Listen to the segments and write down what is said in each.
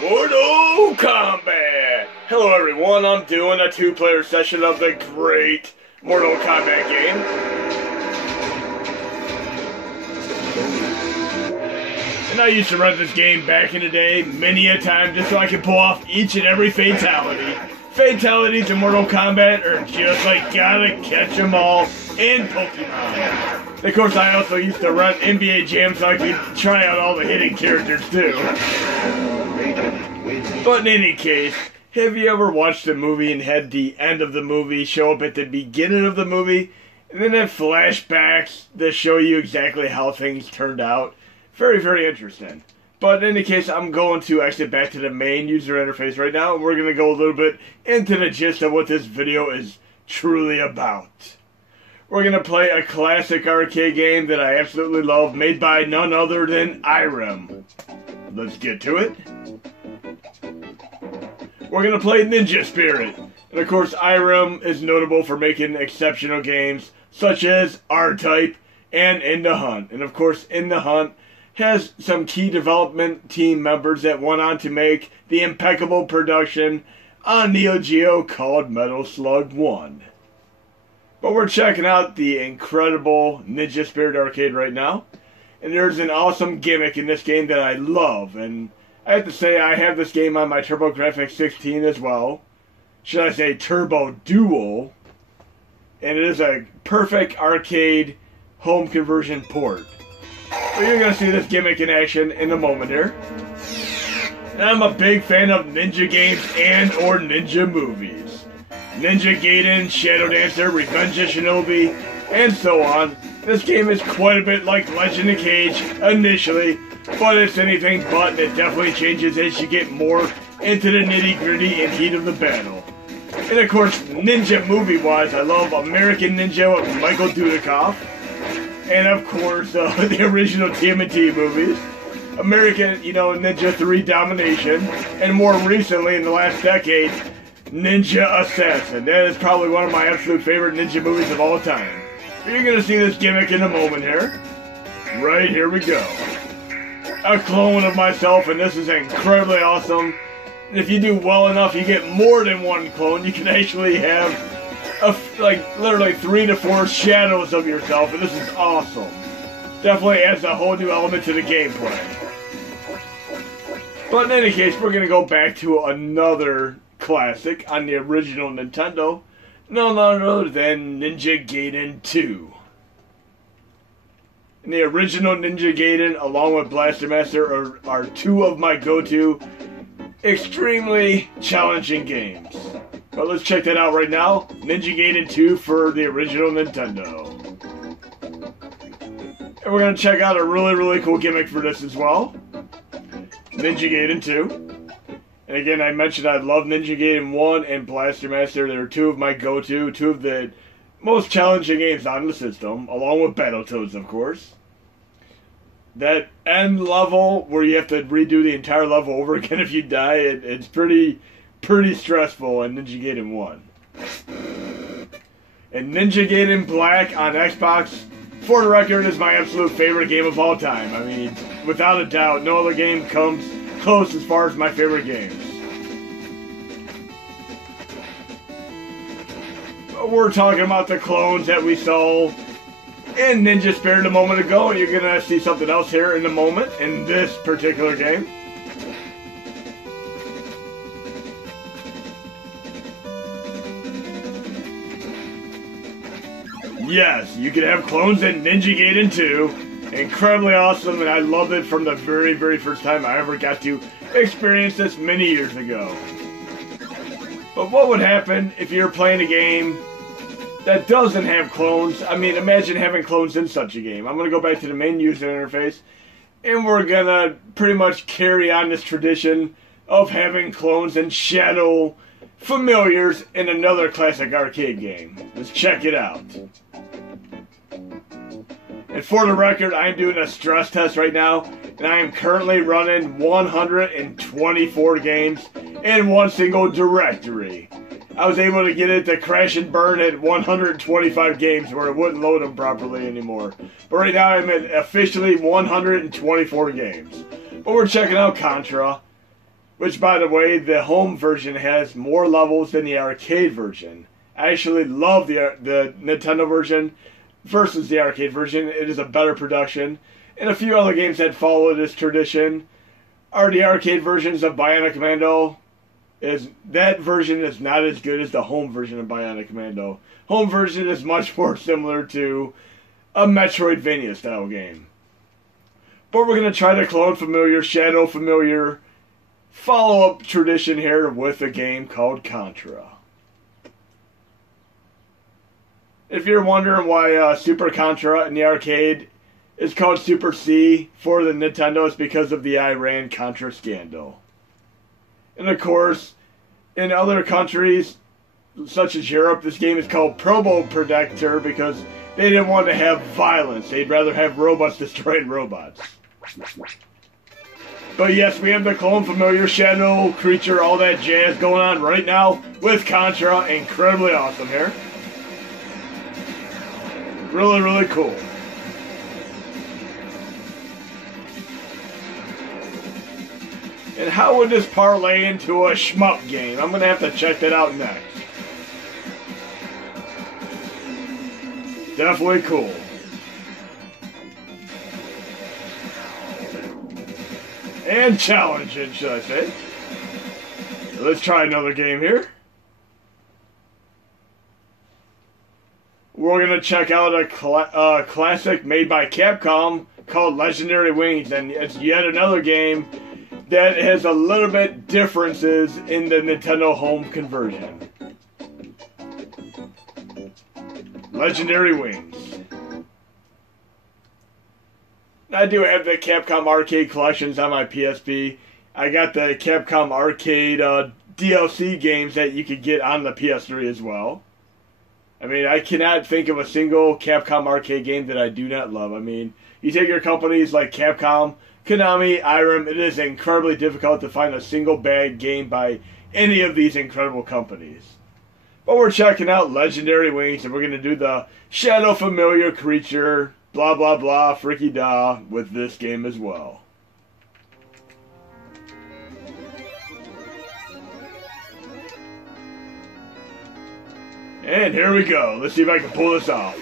Mortal Kombat! Hello everyone, I'm doing a 2-player session of the great Mortal Kombat game. And I used to run this game back in the day many a time just so I could pull off each and every fatality. Fatalities in Mortal Kombat are just like gotta catch them all in Pokemon. Of course, I also used to run NBA Jam so I could try out all the hidden characters too. But in any case, have you ever watched a movie and had the end of the movie show up at the beginning of the movie, and then have flashbacks that show you exactly how things turned out? Very, very interesting. But in any case, I'm going to exit back to the main user interface right now, and we're going to go a little bit into the gist of what this video is truly about. We're going to play a classic arcade game that I absolutely love, made by none other than Irem. Let's get to it. We're going to play Ninja Spirit. And of course, Irem is notable for making exceptional games, such as R-Type and In the Hunt. And of course, In the Hunt has some key development team members that went on to make the impeccable production on Neo Geo called Metal Slug 1. But we're checking out the incredible Ninja Spirit arcade right now. And there's an awesome gimmick in this game that I love. And I have to say I have this game on my TurboGrafx 16 as well. Should I say Turbo Dual. And it is a perfect arcade home conversion port. But you're going to see this gimmick in action in a moment here. And I'm a big fan of ninja games and or ninja movies. Ninja Gaiden, Shadow Dancer, Revenge of Shinobi, and so on. This game is quite a bit like Legend of Cage initially, but it's anything but, and it definitely changes as you get more into the nitty-gritty and heat of the battle. And of course, ninja movie-wise, I love American Ninja with Michael Dudikoff. And of course, the original TMNT movies. American, Ninja 3 Domination. And more recently, in the last decade, Ninja Assassin. That is probably one of my absolute favorite ninja movies of all time. You're going to see this gimmick in a moment here. Right, here we go. A clone of myself, and this is incredibly awesome. And if you do well enough, you get more than one clone. You can actually have literally 3 to 4 shadows of yourself, and this is awesome. Definitely adds a whole new element to the gameplay. But in any case, we're going to go back to another classic on the original Nintendo, none other than Ninja Gaiden 2. And the original Ninja Gaiden, along with Blaster Master, are two of my go-to extremely challenging games. But let's check that out right now. Ninja Gaiden 2 for the original Nintendo. And we're going to check out a really, really cool gimmick for this as well. Ninja Gaiden 2. And again, I mentioned I love Ninja Gaiden 1 and Blaster Master. They're two of my go-to, two of the most challenging games on the system, along with Battletoads, of course. That end level where you have to redo the entire level over again if you die, it's pretty stressful in Ninja Gaiden 1. And Ninja Gaiden Black on Xbox, for the record, is my absolute favorite game of all time. I mean, without a doubt, no other game comes close as far as my favorite games. We're talking about the clones that we saw in Ninja Spirit a moment ago, and you're going to see something else here in a moment in this particular game. Yes, you can have clones in Ninja Gaiden 2. Incredibly awesome, and I loved it from the very, very first time I ever got to experience this many years ago. But what would happen if you're playing a game that doesn't have clones? I mean, imagine having clones in such a game. I'm going to go back to the main user interface, and we're going to pretty much carry on this tradition of having clones and shadow familiars in another classic arcade game. Let's check it out. And for the record, I'm doing a stress test right now, and I am currently running 124 games in one single directory. I was able to get it to crash and burn at 125 games where it wouldn't load them properly anymore. But right now I'm at officially 124 games. But we're checking out Contra. which, by the way, the home version has more levels than the arcade version. I actually love the Nintendo version versus the arcade version. It is a better production. And a few other games that follow this tradition are the arcade versions of Bionic Commando. That version is not as good as the home version of Bionic Commando. Home version is much more similar to a Metroidvania style game. But we're going to try to clone familiar, shadow familiar, follow-up tradition here with a game called Contra. If you're wondering why Super Contra in the arcade is called Super C for the Nintendo, it's because of the Iran-Contra scandal. And of course, in other countries, such as Europe, this game is called Probo Protector because they didn't want to have violence. They'd rather have robots destroying robots. But yes, we have the clone familiar, shadow, creature, all that jazz going on right now with Contra. Incredibly awesome here. Really, really cool. And how would this parlay into a shmup game? I'm going to have to check that out next. Definitely cool. And challenging, should I say. Let's try another game here. We're going to check out a classic made by Capcom called Legendary Wings. And it's yet another game that has a little bit differences in the Nintendo home conversion. Legendary Wings. I do have the Capcom arcade collections on my PSP. I got the Capcom arcade DLC games that you could get on the PS3 as well. I mean, I cannot think of a single Capcom arcade game that I do not love. I mean, you take your companies like Capcom, Konami, Irem, it is incredibly difficult to find a single bad game by any of these incredible companies. But we're checking out Legendary Wings, and we're going to do the Shadow Familiar Creature, blah blah blah, freaky da, with this game as well. And here we go. Let's see if I can pull this off.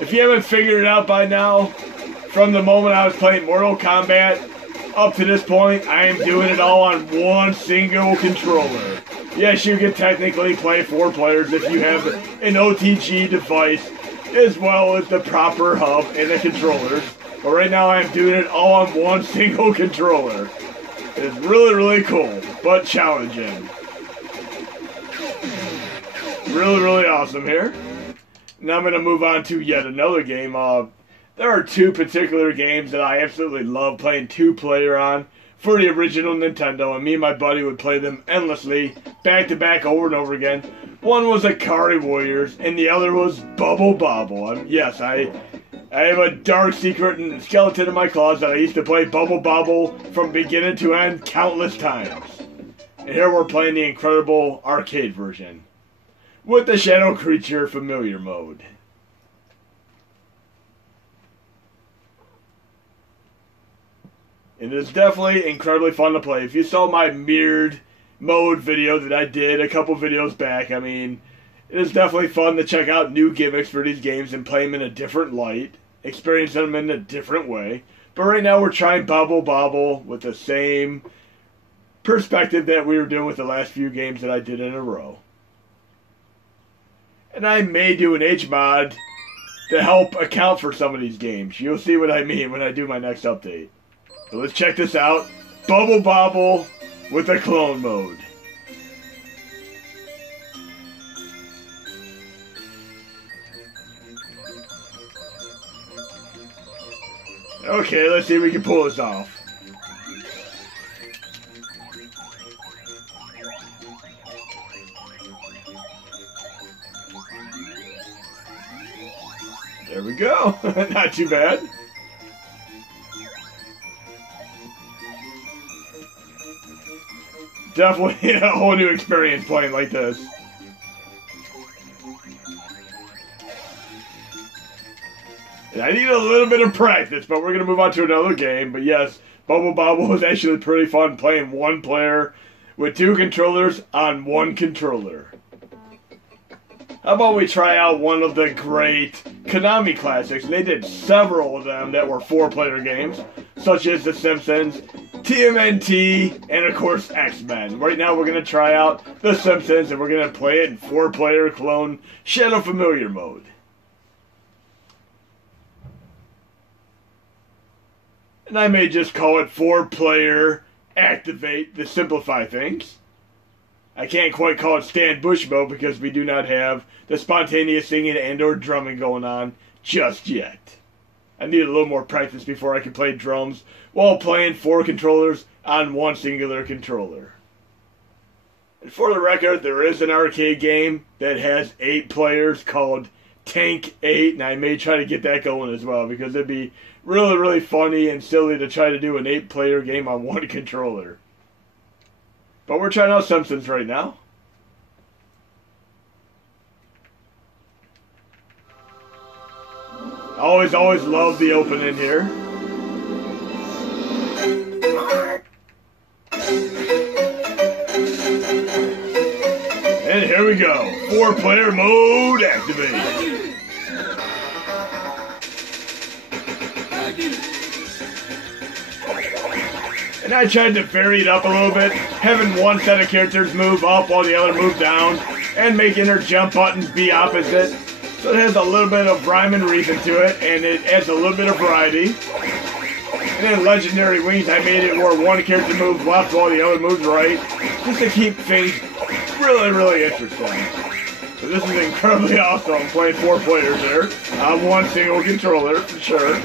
If you haven't figured it out by now, from the moment I was playing Mortal Kombat up to this point, I am doing it all on one single controller. Yes, you can technically play 4 players if you have an OTG device as well as the proper hub and the controllers. But right now I'm doing it all on one single controller. It's really, really cool, but challenging. Really, really awesome here. Now I'm going to move on to yet another game. There are 2 particular games that I absolutely love playing 2-player on for the original Nintendo, and me and my buddy would play them endlessly, back to back, over and over again. One was Akari Warriors, and the other was Bobble. Yes, I have a dark secret and skeleton in my closet. I used to play Bobble from beginning to end countless times. And here we're playing the incredible arcade version with the Shadow Creature Familiar mode. It is definitely incredibly fun to play. If you saw my mirrored mode video that I did a couple videos back, I mean, it is definitely fun to check out new gimmicks for these games and play them in a different light, experience them in a different way. But right now we're trying Bobble with the same perspective that we were doing with the last few games that I did in a row. And I may do an HMod to help account for some of these games. You'll see what I mean when I do my next update. So let's check this out. Bobble with a clone mode. Okay, let's see if we can pull this off. There we go. Not too bad. Definitely a whole new experience playing like this. And I need a little bit of practice, but we're going to move on to another game. But yes, Bobble is actually pretty fun playing 1 player with 2 controllers on 1 controller. How about we try out one of the great Konami classics? They did several of them that were 4-player games, such as The Simpsons, TMNT, and of course X-Men. Right now we're going to try out The Simpsons, and we're going to play it in 4-player clone Shadow Familiar mode. And I may just call it 4-player activate to simplify things. I can't quite call it Stan Bush mode because we do not have the spontaneous singing and or drumming going on just yet. I need a little more practice before I can play drums while playing 4 controllers on 1 singular controller. And for the record, there is an arcade game that has 8 players called Tank 8, and I may try to get that going as well because it'd be really, really funny and silly to try to do an 8-player game on 1 controller. But we're trying out Simpsons right now. Always love the opening here. And here we go. 4-player mode activate. And I tried to vary it up a little bit, having one set of characters move up while the other move down, and making their jump buttons be opposite. So it has a little bit of rhyme and reason to it, and it adds a little bit of variety. And then Legendary Wings, I made it where one character moves left while the other moves right, just to keep things really, really interesting. So this is incredibly awesome, playing 4 players here on 1 single controller, for sure.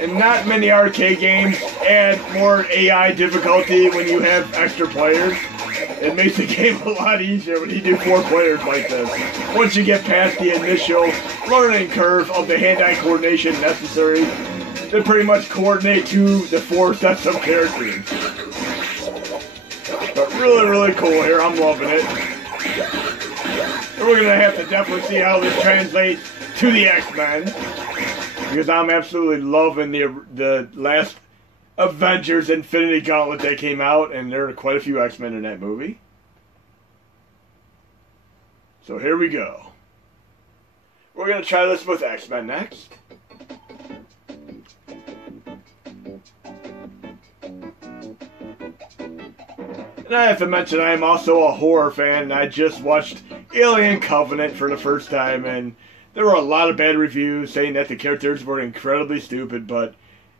And not many arcade games add more AI difficulty when you have extra players. It makes the game a lot easier when you do 4 players like this. Once you get past the initial learning curve of the hand-eye coordination necessary to pretty much coordinate 2 to 4 sets of characters. But really, really cool here. I'm loving it. And we're going to have to definitely see how this translates to the X-Men. Because I'm absolutely loving the last Avengers Infinity Gauntlet that came out, and there are quite a few X-Men in that movie. So here we go. We're going to try this with X-Men next. And I have to mention I am also a horror fan, and I just watched Alien Covenant for the first time, and there were a lot of bad reviews saying that the characters were incredibly stupid, but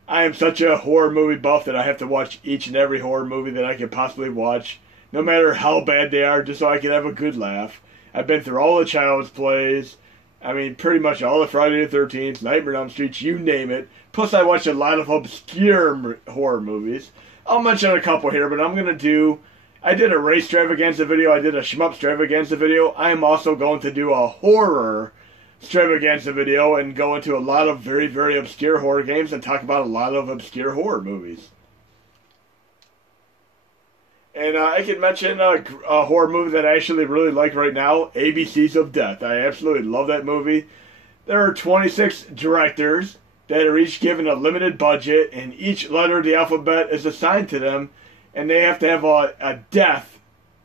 I am such a horror movie buff that I have to watch each and every horror movie that I can possibly watch, no matter how bad they are, just so I can have a good laugh. I've been through all the Child's Plays, I mean, pretty much all the Friday the 13th, Nightmare on Elm Street, you name it. Plus, I watch a lot of obscure horror movies. I'll mention a couple here, but I'm going to do... I did a race extravaganza video, I did a shmup extravaganza video. I am also going to do a horror extravaganza video and go into a lot of very, very obscure horror games and talk about a lot of obscure horror movies. And I can mention a horror movie that I actually really like right now, ABCs of Death. I absolutely love that movie. There are 26 directors that are each given a limited budget, and each letter of the alphabet is assigned to them, and they have to have a death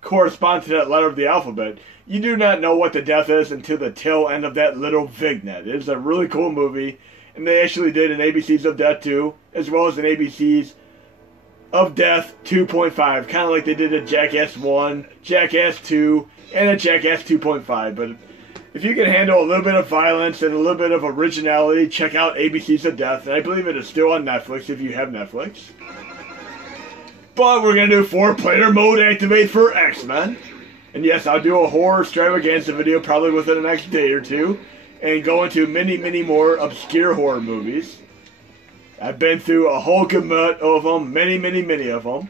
correspond to that letter of the alphabet. You do not know what the death is until the tail end of that little vignette. It is a really cool movie, and they actually did an ABCs of Death 2, as well as an ABCs of Death 2.5, kind of like they did a Jackass 1, Jackass 2, and a Jackass 2.5. But if you can handle a little bit of violence and a little bit of originality, check out ABCs of Death, and I believe it is still on Netflix if you have Netflix. But we're going to do 4-player mode activate for X-Men. And yes, I'll do a horror extravaganza video probably within the next day or two, and go into many, many more obscure horror movies. I've been through a whole gamut of them, many, many, many of them,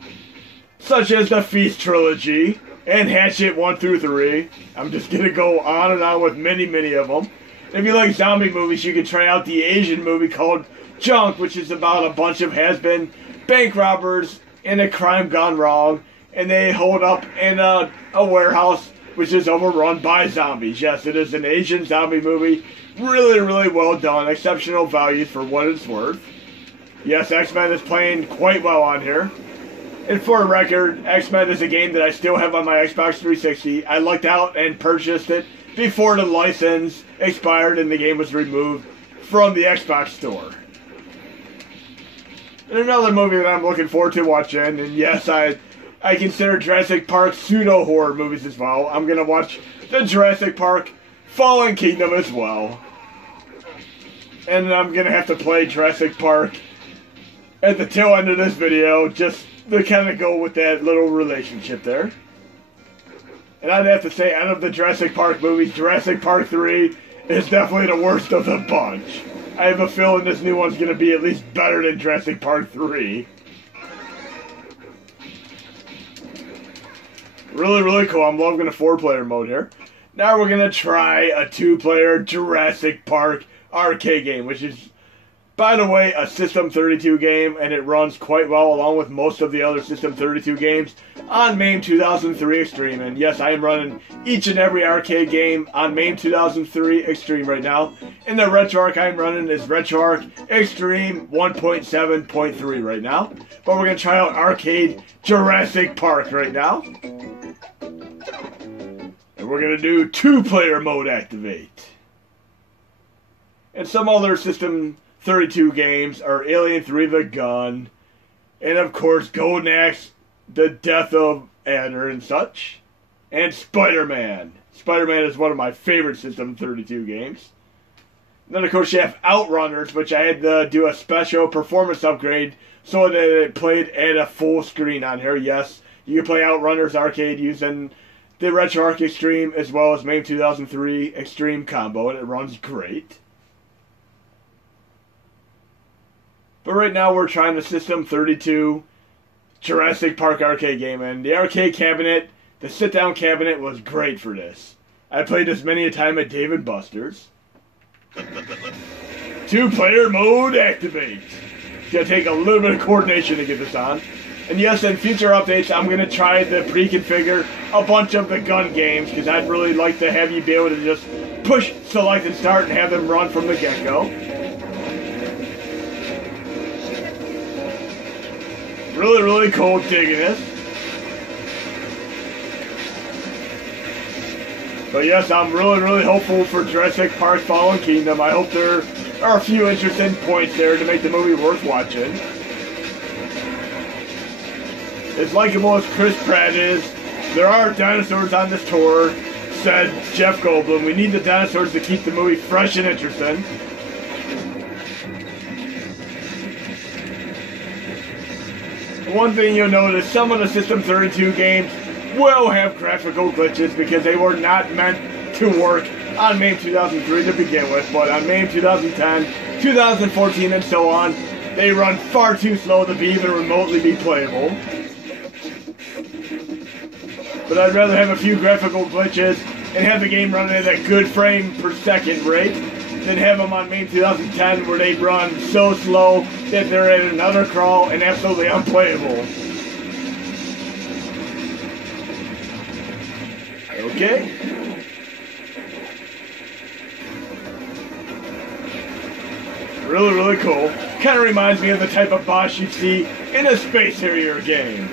such as the Feast Trilogy and Hatchet 1 through 3. I'm just going to go on and on with many, many of them. If you like zombie movies, you can try out the Asian movie called Junk, which is about a bunch of has-been bank robbers in a crime gone wrong, and they hold up in a warehouse which is overrun by zombies. Yes, it is an Asian zombie movie. Really, really well done. Exceptional value for what it's worth. Yes, X-Men is playing quite well on here. And for the record, X-Men is a game that I still have on my Xbox 360. I lucked out and purchased it before the license expired and the game was removed from the Xbox store. And another movie that I'm looking forward to watching, and yes, I consider Jurassic Park pseudo-horror movies as well. I'm going to watch the Jurassic Park Fallen Kingdom as well. And I'm going to have to play Jurassic Park at the tail end of this video, just to kind of go with that little relationship there. And I'd have to say, out of the Jurassic Park movies, Jurassic Park 3 is definitely the worst of the bunch. I have a feeling this new one's going to be at least better than Jurassic Park 3. Really, really cool. I'm loving the 4-player mode here. Now we're going to try a 2-player Jurassic Park arcade game, which is, by the way, a System 32 game, and it runs quite well along with most of the other System 32 games on MAME 2003 Extreme. And yes, I am running each and every arcade game on MAME 2003 Extreme right now. And the RetroArch I'm running is RetroArch Extreme 1.7.3 right now. But we're going to try out Arcade Jurassic Park right now. And we're going to do 2-player mode activate. And some other System 32 games are Alien 3 The Gun, and of course Golden Axe, The Death of Adder and such, and Spider-Man. Spider-Man is one of my favorite System 32 games. And then of course you have Outrunners, which I had to do a special performance upgrade so that it played at a full screen on here. Yes, you can play Outrunners arcade using the RetroArch Extreme as well as MAME 2003 Extreme combo, and it runs great. But right now we're trying the System 32 Jurassic Park arcade game, and the arcade cabinet, the sit-down cabinet, was great for this. I played this many a time at Dave & Buster's. 2-player mode activate. It's going to take a little bit of coordination to get this on. And yes, in future updates, I'm going to try to pre-configure a bunch of the gun games, because I'd really like to have you be able to just push, select, and start and have them run from the get-go. Really, really cool, digging this. But yes, I'm really, really hopeful for Jurassic Park Fallen Kingdom. I hope there are a few interesting points there to make the movie worth watching. As likable as Chris Pratt is, there are dinosaurs on this tour, said Jeff Goldblum. We need the dinosaurs to keep the movie fresh and interesting. One thing you'll notice, some of the System 32 games will have graphical glitches because they were not meant to work on MAME 2003 to begin with, but on MAME 2010, 2014, and so on, they run far too slow to be even remotely be playable. But I'd rather have a few graphical glitches and have the game running at a good frame per second rate than have them on MAME 2010 where they run so slow that they're at another crawl and absolutely unplayable. Okay. Really, really cool. Kind of reminds me of the type of boss you'd see in a Space Harrier game.